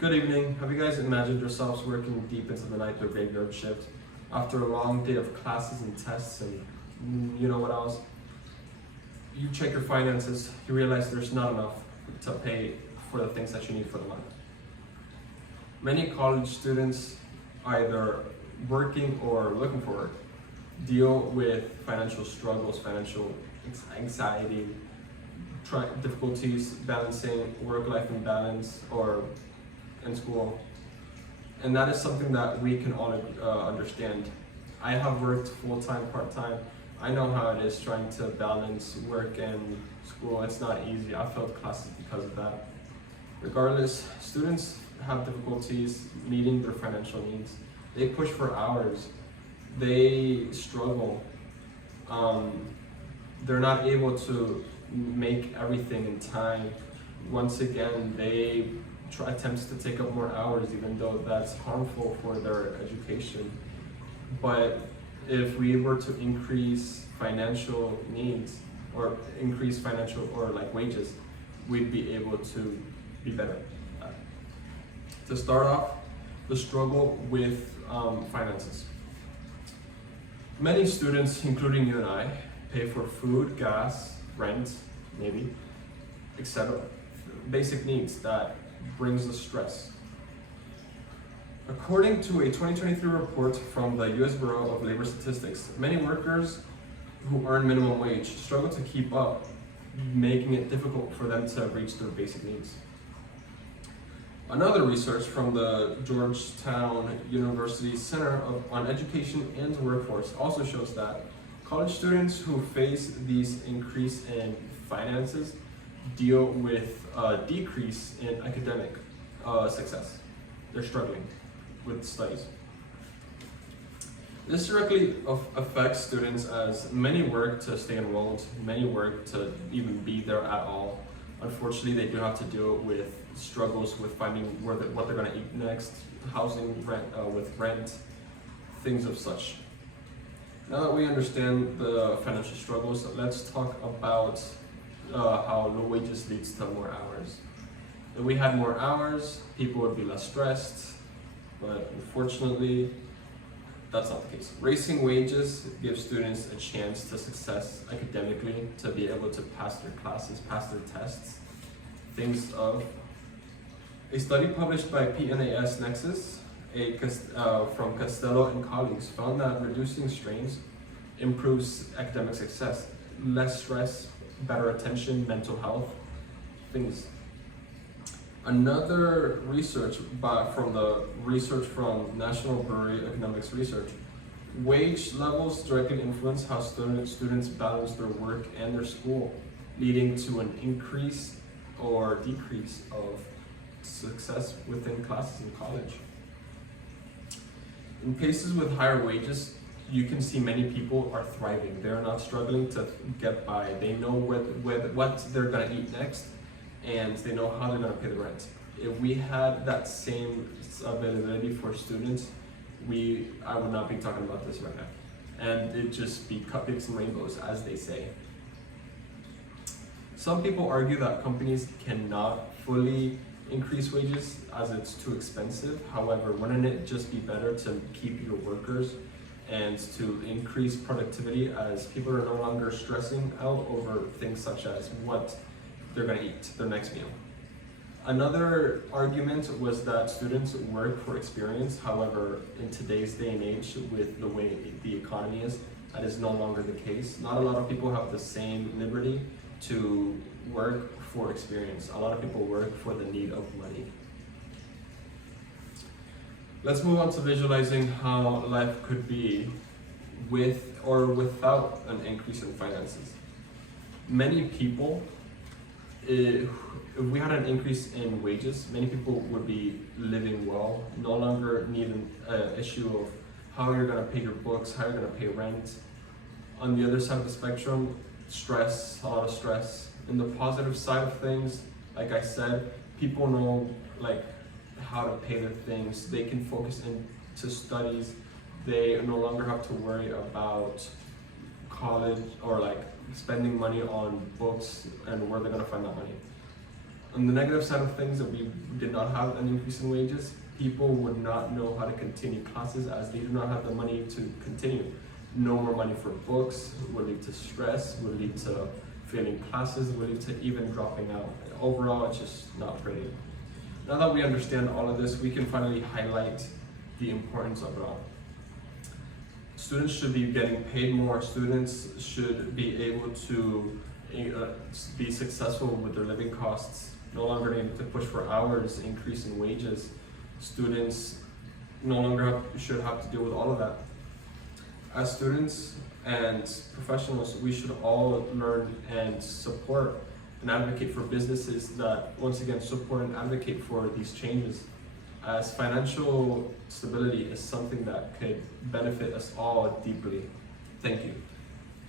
Good evening. Have you guys imagined yourselves working deep into the night or graveyard shift after a long day of classes and tests and you know what else? You check your finances, you realize there's not enough to pay for the things that you need for the month. Many college students, either working or looking for work, deal with financial struggles, financial anxiety, difficulties balancing work-life imbalance or in school, and that is something that we can all understand. I have worked full-time, part-time. I know how it is trying to balance work and school. It's not easy. I failed classes because of that. Regardless, students have difficulties meeting their financial needs. They push for hours. They struggle. They're not able to make everything in time. Once again, they attempts to take up more hours, even though that's harmful for their education. But if we were to increase financial needs or increase financial or like wages, we'd be able to be better. To start off, the struggle with finances. Many students, including you and I, pay for food, gas, rent, maybe, etc. Basic needs that brings us stress. According to a 2023 report from the U.S. Bureau of Labor Statistics, many workers who earn minimum wage struggle to keep up, making it difficult for them to reach their basic needs. Another research from the Georgetown University Center on Education and Workforce also shows that college students who face these increase in finances deal with a decrease in academic success. They're struggling with studies. This directly affects students as many work to stay enrolled, many work to even be there at all. Unfortunately, they do have to deal with struggles with finding what they're going to eat next, housing, with rent, things of such. Now that we understand the financial struggles, let's talk about how low wages leads to more hours. If we had more hours, people would be less stressed, but unfortunately, that's not the case. Raising wages gives students a chance to success academically, to be able to pass their classes, pass their tests, things of. A study published by PNAS Nexus from Costello and colleagues found that reducing strains improves academic success, less stress, better attention, mental health, things. Another research from National Brewery Economics Research, wage levels directly influence how students balance their work and their school, leading to an increase or decrease of success within classes in college. In cases with higher wages, you can see many people are thriving. They're not struggling to get by. They know what they're gonna eat next, and they know how they're gonna pay the rent. If we had that same availability for students, I would not be talking about this right now. And it'd just be cupcakes and rainbows, as they say. Some people argue that companies cannot fully increase wages as it's too expensive. However, wouldn't it just be better to keep your workers and to increase productivity, as people are no longer stressing out over things such as what they're gonna eat their next meal. Another argument was that students work for experience. However, in today's day and age, with the way the economy is, that is no longer the case. Not a lot of people have the same liberty to work for experience. A lot of people work for the need of money. Let's move on to visualizing how life could be with or without an increase in finances. Many people, if we had an increase in wages, many people would be living well, no longer need an issue of how you're gonna pay your books, how you're gonna pay rent. On the other side of the spectrum, stress, a lot of stress. In the positive side of things, like I said, people know how to pay their things. They can focus into studies. They no longer have to worry about college or spending money on books and where they're gonna find that money. On the negative side of things, if we did not have an increase in wages, people would not know how to continue classes as they do not have the money to continue. No more money for books would lead to stress, would lead to failing classes, would lead to even dropping out. Overall, it's just not pretty. Now that we understand all of this, we can finally highlight the importance of it all. Students should be getting paid more. Students should be able to be successful with their living costs, no longer needing to push for hours, increase in wages. Students no longer should have to deal with all of that. As students and professionals, we should all learn and support and advocate for businesses that, once again, support and advocate for these changes, as financial stability is something that could benefit us all deeply. Thank you.